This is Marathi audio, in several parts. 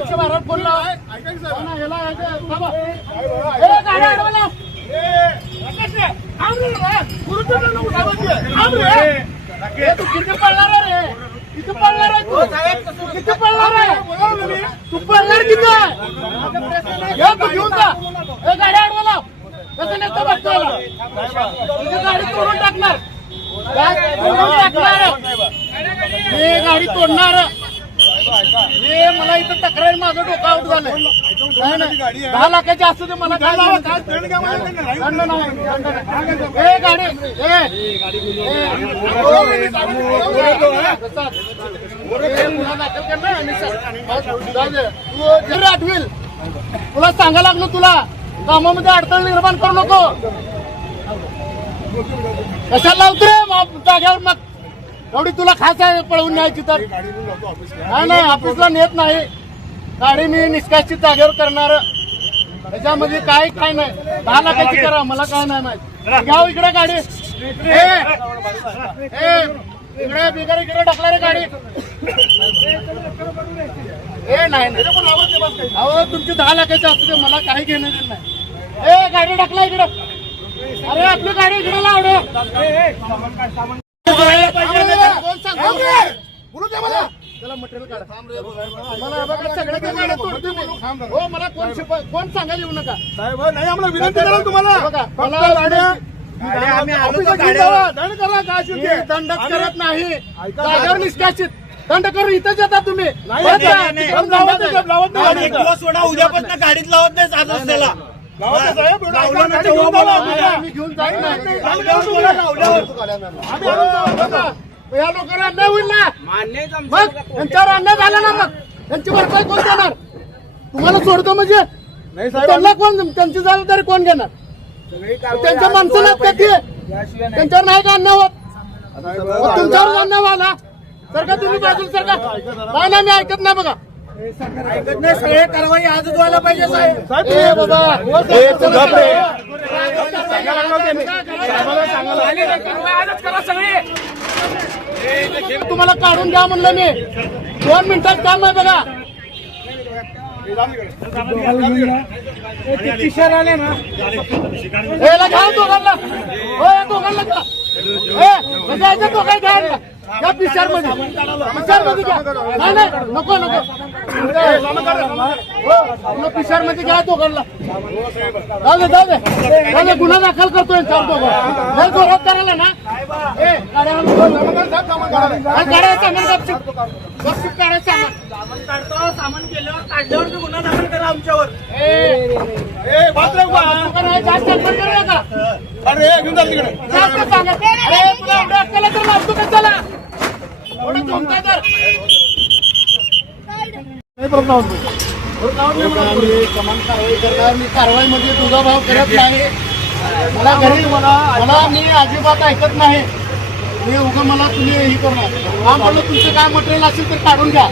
112 फोन लाव. तू किती पडणार रे? किती पडणार आहे तू? किती पडणार आहे तू? पडणार किती तू घेऊन जा. गाडी आडवा लाव. कसं नेतो बघतो तुझी गाडी तोडून टाकणार. मी गाडी तोडणार. मला इथं तक्रार माझं डोकं आउट झालंय. 10 लाखाची असू दे मला काय दंड नाही. गाडी आठवील तुला सांगायला लागलो. तुला कामामध्ये अडचण निर्माण करू नको. कशाला लावतो रे जाग्यावर? मग एवढी तुला खास आहे पळवून न्यायची तर? नाही ऑफिसला नेत नाही. गाडी मी निष्कासित जागेवर करणार. त्याच्यामध्ये काय नाही. 10 लाखाची करा मला काय नाही माहिती. घ्याव इकडे गाडी. इकडे बिगर इकडे टाकला रे गाडी. नाही अहो तुमची 10 लाखाची असू दे मला काही घेणं नाही. गाडी टाकला इकडे. अरे आपली गाडी इकडे लावडे. बोलू दे मला. त्याला मटेरियल काढा. मला सगळ्या हो मला कोण सांगायला येऊ नका साहेब. नाही आम्हाला विनंती करा तुम्हाला. दंड करत नाही. जागेवर निष्कासित दंड करून इथंच येता तुम्ही. उद्यापासून गाडीत लावत नाही सात रस्त्याला. घेऊन जात या लोकांना अन्याय होईल ना. मग त्यांच्यावर अन्याय झाला ना. मग त्यांची भरपाई कोण देणार? तुम्हाला सोडतो म्हणजे त्यांना कोण? त्यांची जबाबदारी कोण घेणार? त्यांच्या माणसाला त्यांच्यावर नाही का अन्याय होत? तुमच्यावर अन्याय व्हायला सर का तुम्ही बाजूला सर का? नाही मी ऐकत नाही. बघा ऐकत नाही. सगळे कारवाई आजच व्हायला पाहिजे साहेब. बाबा तुम्हाला काढून द्या म्हणलं मी. 2 मिनिटात काम आहे. बघा किशोर आले ना. घ्या दोघांना. हो दोघांना घ्या. दोघांना घ्या. या पिशार मध्ये घ्या. नाही नको पिशार मध्ये घ्या दोघांना. जाऊ दे गुन्हा दाखल करतोय चार दोघं जोरात करायला ना. गाड्या सामान केल्यावर काढल्यावर गुन्हा दाखल करा आमच्यावर. जास्त करू नका. जास्त सांगा. तुला एवढं अक्कल तर मारतो का? चला एवढं जमताय तर समान कारवाई करणार. मी कारवाईमध्ये तुझा भाव करत नाही. मला घरी मला मी अजिबात ऐकत नाही. मी उगा मला तुम्ही हे करणार. हा म्हणलं तुमचं काय मटेरियल असेल तर काढून घ्या.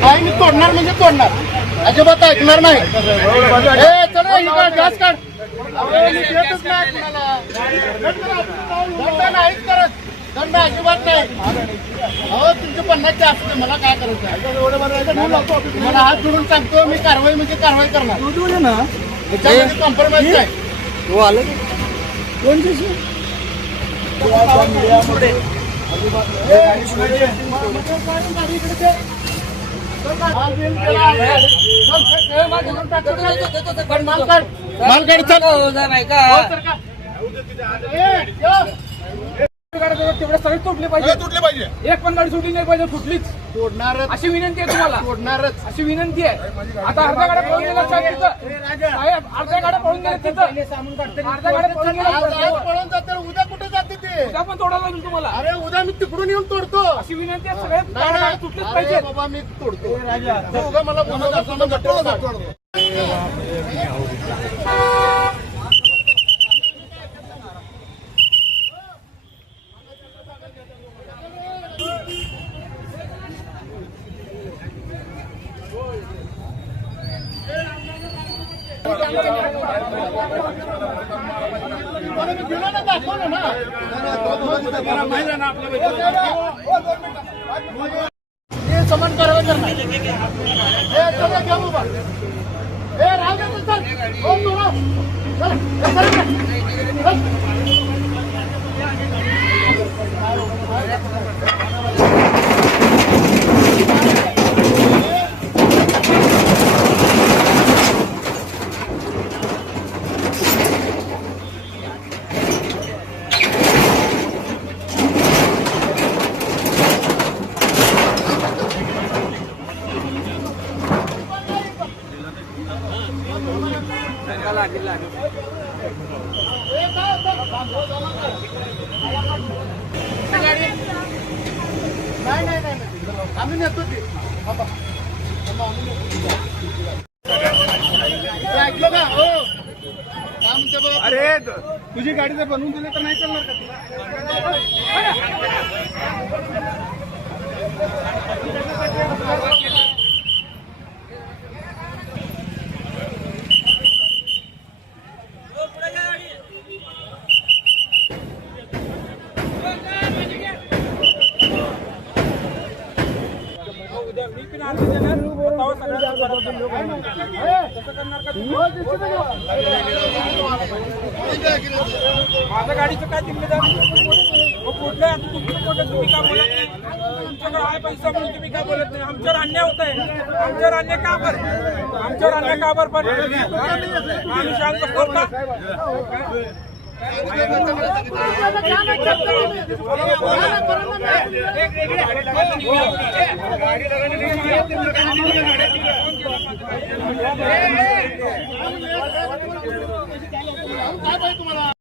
काय मी तोडणार म्हणजे तोडणार. अजिबात ऐकणार नाही. चला ही काढ गॅस काढ. देतच नाही कुणाला. दंड नाहीच करत. दंड अजिबात नाही. अहो तुमचे 50चे असते मला काय करायचं? मला हात जोडून सांगतो मी कारवाई म्हणजे कारवाई करणार. त्याच्यामध्ये कॉम्प्रोमाइज नाही. मालगाडी तेवढे सगळे तुटले पाहिजे. एक पण गाडी सुटली नाही पाहिजे. कुठलीच तोडणारच अशी विनंती आहे तुम्हाला. तोडणारच अशी विनंती आहे. आता अर्ध्या गाड्या पळून गेल्या साहेब. अर्ध्या गाड्या पळून गेल्या तिथं. अर्ध्या गाड्या पळून जाते. उद्या कुठे जाते ते? उद्या पण तोडायला लागेल तुम्हाला. अरे उद्या मी तिकडून येऊन तोडतो. अशी विनंती आहे. सगळे तुटलेच पाहिजे. बाबा मी तोडतो. उद्या मला बोलवलं. समान कारवाई करणार हे सगळं घ्या मोबाईल हे राहू दे चल हो तोडा चल हे चल नाही आम्ही नेतो ते बाबा ऐकलं का हो काय म्हणते बघा अरे तुझी गाडी जर बनवून दिली तर नाही चालणार का माझ्या गाडीचं काय जिम्मेदारी कुठलं आता तुमचं कुठं तुम्ही का बोलत नाही तुमच्याकडे आहे पैसा म्हणून तुम्ही का बोलत नाही आमच्यावर अन्याय होत आहे आमच्यावर अन्याय का बरं आमच्यावर अन्याय का बरं पण आम्ही शांत असतो का काय पाहिजे तुम्हाला